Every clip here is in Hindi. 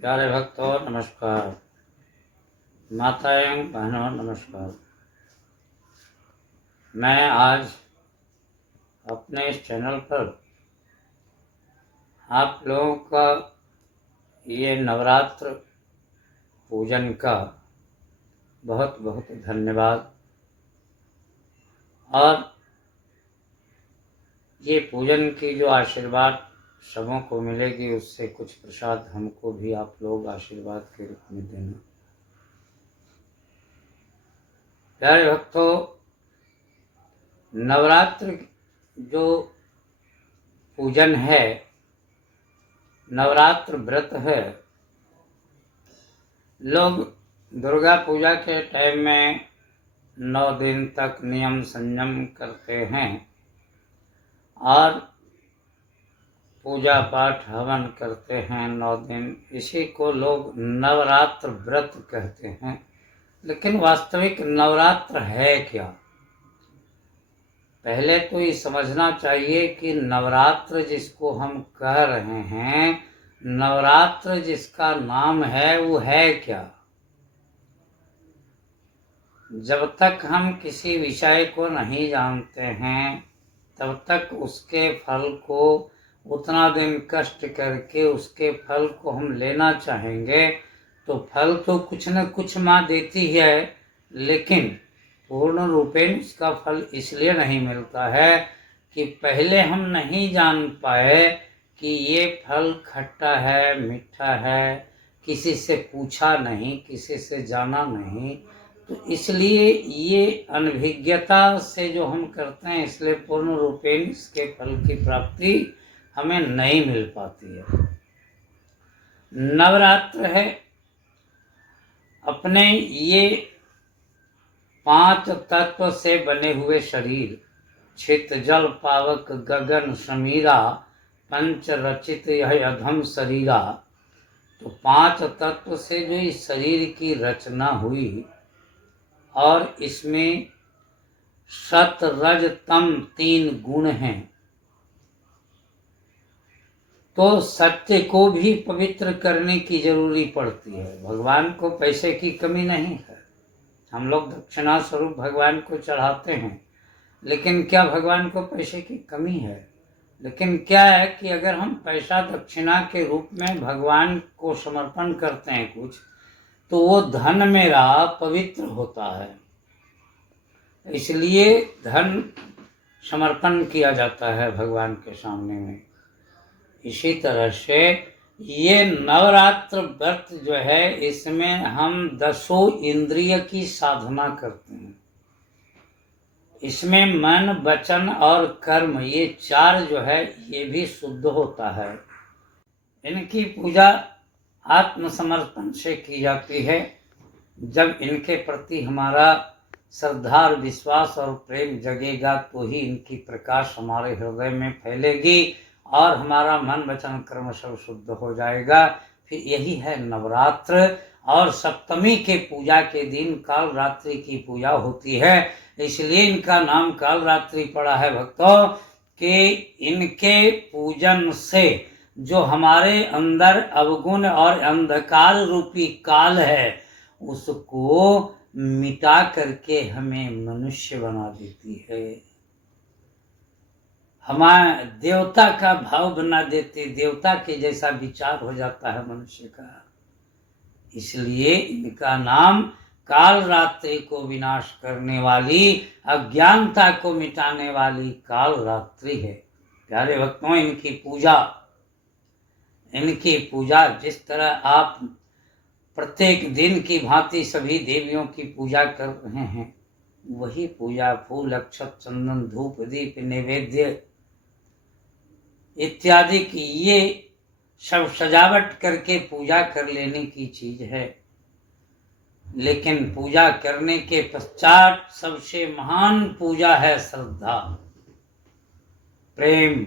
प्यारे भक्तों नमस्कार, माताएं बहनों नमस्कार। मैं आज अपने इस चैनल पर आप लोगों का ये नवरात्र पूजन का बहुत बहुत धन्यवाद। और ये पूजन की जो आशीर्वाद सबों को मिलेगी, उससे कुछ प्रसाद हमको भी आप लोग आशीर्वाद के रूप में देना। प्यारे भक्तों, नवरात्र जो पूजन है, नवरात्र व्रत है, लोग दुर्गा पूजा के टाइम में 9 दिन तक नियम संयम करते हैं और पूजा पाठ हवन करते हैं 9 दिन। इसी को लोग नवरात्र व्रत कहते हैं। लेकिन वास्तविक नवरात्र है क्या? पहले तो ये समझना चाहिए कि नवरात्र जिसको हम कह रहे हैं, नवरात्र जिसका नाम है, वो है क्या? जब तक हम किसी विषय को नहीं जानते हैं, तब तक उसके फल को उतना दिन कष्ट करके उसके फल को हम लेना चाहेंगे तो फल तो कुछ न कुछ माँ देती है, लेकिन पूर्ण रूपेण उसका फल इसलिए नहीं मिलता है कि पहले हम नहीं जान पाए कि ये फल खट्टा है, मीठा है, किसी से पूछा नहीं, किसी से जाना नहीं। तो इसलिए ये अनभिज्ञता से जो हम करते हैं, इसलिए पूर्ण रूपेण इसके फल की प्राप्ति हमें नहीं मिल पाती है। नवरात्र है अपने ये 5 तत्व से बने हुए शरीर, छित जल पावक गगन समीरा, पंच रचित यह अधम शरीरा। तो 5 तत्व से जो इस शरीर की रचना हुई और इसमें सत रज तम 3 गुण हैं, तो सत्य को भी पवित्र करने की जरूरी पड़ती है। भगवान को पैसे की कमी नहीं है, हम लोग दक्षिणा स्वरूप भगवान को चढ़ाते हैं, लेकिन क्या भगवान को पैसे की कमी है? लेकिन क्या है कि अगर हम पैसा दक्षिणा के रूप में भगवान को समर्पण करते हैं कुछ, तो वो धन मेरा पवित्र होता है, इसलिए धन समर्पण किया जाता है भगवान के सामने में। इसी तरह से ये नवरात्र व्रत जो है, इसमें हम 10 इंद्रिय की साधना करते हैं। इसमें मन, वचन और कर्म, ये 4 जो है, ये भी शुद्ध होता है। इनकी पूजा आत्मसमर्पण से की जाती है। जब इनके प्रति हमारा श्रद्धा और विश्वास और प्रेम जगेगा, तो ही इनकी प्रकाश हमारे हृदय में फैलेगी और हमारा मन वचन कर्म सब शुद्ध हो जाएगा। फिर यही है नवरात्र। और सप्तमी के पूजा के दिन काल रात्रि की पूजा होती है, इसलिए इनका नाम काल रात्रि पड़ा है भक्तों, कि इनके पूजन से जो हमारे अंदर अवगुण और अंधकार रूपी काल है, उसको मिटा करके हमें मनुष्य बना देती है, हमारे देवता का भाव बना देती, देवता के जैसा विचार हो जाता है मनुष्य का। इसलिए इनका नाम काल रात्रि को विनाश करने वाली, अज्ञानता को मिटाने वाली काल रात्रि है। प्यारे भक्तों, इनकी पूजा जिस तरह आप प्रत्येक दिन की भांति सभी देवियों की पूजा कर रहे हैं, वही पूजा फूल अक्षत चंदन धूप दीप नैवेद्य इत्यादि की ये सब सजावट करके पूजा कर लेने की चीज है। लेकिन पूजा करने के पश्चात सबसे महान पूजा है श्रद्धा, प्रेम।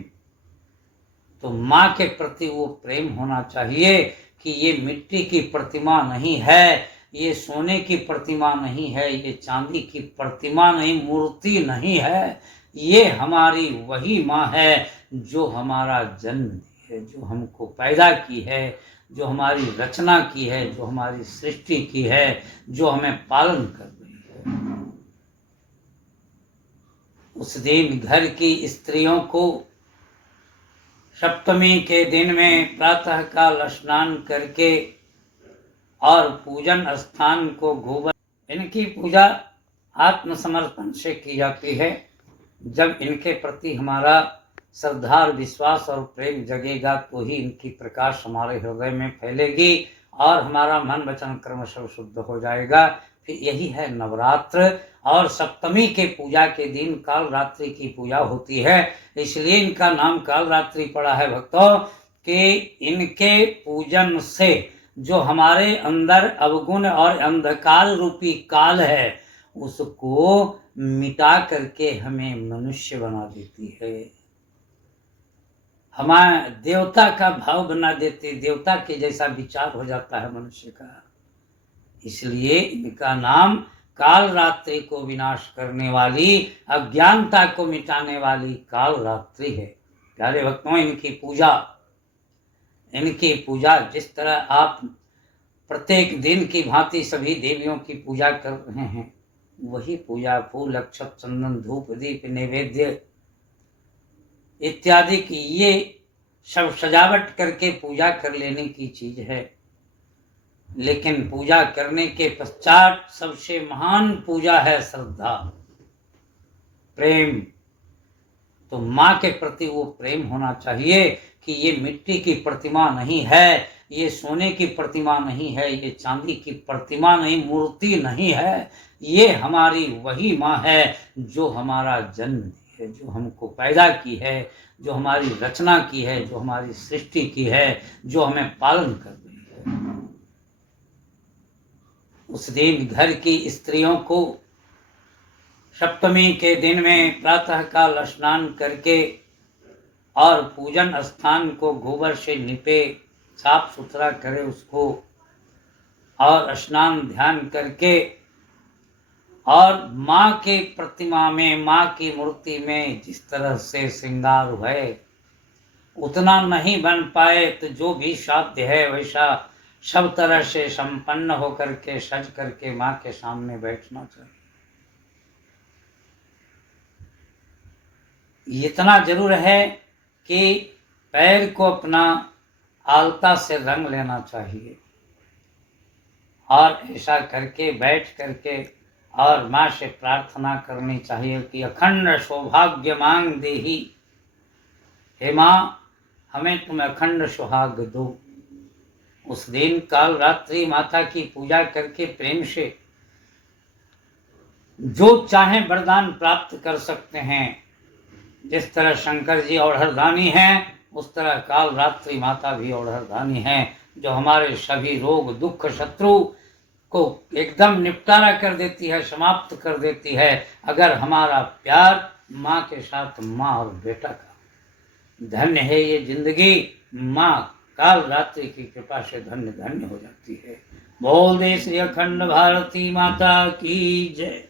तो माँ के प्रति वो प्रेम होना चाहिए कि ये मिट्टी की प्रतिमा नहीं है, ये सोने की प्रतिमा नहीं है, ये चांदी की प्रतिमा नहीं, मूर्ति नहीं है, ये हमारी वही माँ है जो हमारा जन्म दी है, जो हमको पैदा की है, जो हमारी रचना की है, जो हमारी सृष्टि की है, जो हमें पालन कर रही है। उस दिन घर की स्त्रियों को सप्तमी के दिन में प्रातः काल स्नान करके और पूजन स्थान को गोबर, इनकी पूजा आत्मसमर्पण से की जाती है। जब इनके प्रति हमारा श्रद्धा और विश्वास और प्रेम जगेगा तो ही इनकी प्रकाश हमारे हृदय में फैलेगी और हमारा मन वचन कर्म सब शुद्ध हो जाएगा। फिर यही है नवरात्र। और सप्तमी के पूजा के दिन काल रात्रि की पूजा होती है, इसलिए इनका नाम काल रात्रि पड़ा है भक्तों, कि इनके पूजन से जो हमारे अंदर अवगुण और अंधकार रूपी काल है उसको मिटा करके हमें मनुष्य बना देती है, हमारे देवता का भाव बना देती, देवता के जैसा विचार हो जाता है मनुष्य का। इसलिए इनका नाम काल रात्रि को विनाश करने वाली, अज्ञानता को मिटाने वाली काल रात्रि है। प्यारे भक्तों, इनकी पूजा जिस तरह आप प्रत्येक दिन की भांति सभी देवियों की पूजा कर रहे हैं, वही पूजा फूल अक्षत चंदन धूप दीप नैवेद्य इत्यादि की ये सब सजावट करके पूजा कर लेने की चीज है। लेकिन पूजा करने के पश्चात सबसे महान पूजा है श्रद्धा, प्रेम। तो माँ के प्रति वो प्रेम होना चाहिए कि ये मिट्टी की प्रतिमा नहीं है, ये सोने की प्रतिमा नहीं है, ये चांदी की प्रतिमा नहीं, मूर्ति नहीं है, ये हमारी वही माँ है जो हमारा जन्म दी है, जो हमको पैदा की है, जो हमारी रचना की है, जो हमारी सृष्टि की है, जो हमें पालन कर रही है। उस दिन घर की स्त्रियों को सप्तमी के दिन में प्रातः काल स्नान करके और पूजन स्थान को गोबर से निपे, साफ सुथरा करे उसको, और स्नान ध्यान करके और माँ के प्रतिमा में, माँ की मूर्ति में जिस तरह से श्रृंगार है उतना नहीं बन पाए तो जो भी साध्य है वैसा सब तरह से संपन्न होकर के सज करके माँ के सामने बैठना चाहिए। इतना जरूर है कि पैर को अपना आलता से रंग लेना चाहिए और ऐसा करके बैठ करके और माँ से प्रार्थना करनी चाहिए कि अखंड सौभाग्य मांग देही, हे माँ हमें तुम अखंड सुहाग दो। उस दिन काल रात्रि माता की पूजा करके प्रेम से जो चाहे वरदान प्राप्त कर सकते हैं। जिस तरह शंकर जी औढ़रदानी हैं उस तरह काल रात्रि माता भी औढ़रदानी हैं, जो हमारे सभी रोग दुख शत्रु को एकदम निपटारा कर देती है, समाप्त कर देती है, अगर हमारा प्यार माँ के साथ माँ और बेटा का। धन्य है ये जिंदगी, माँ काल रात्रि की कृपा से धन्य धन्य हो जाती है। बोल दे श्री अखंड भारती माता की जय।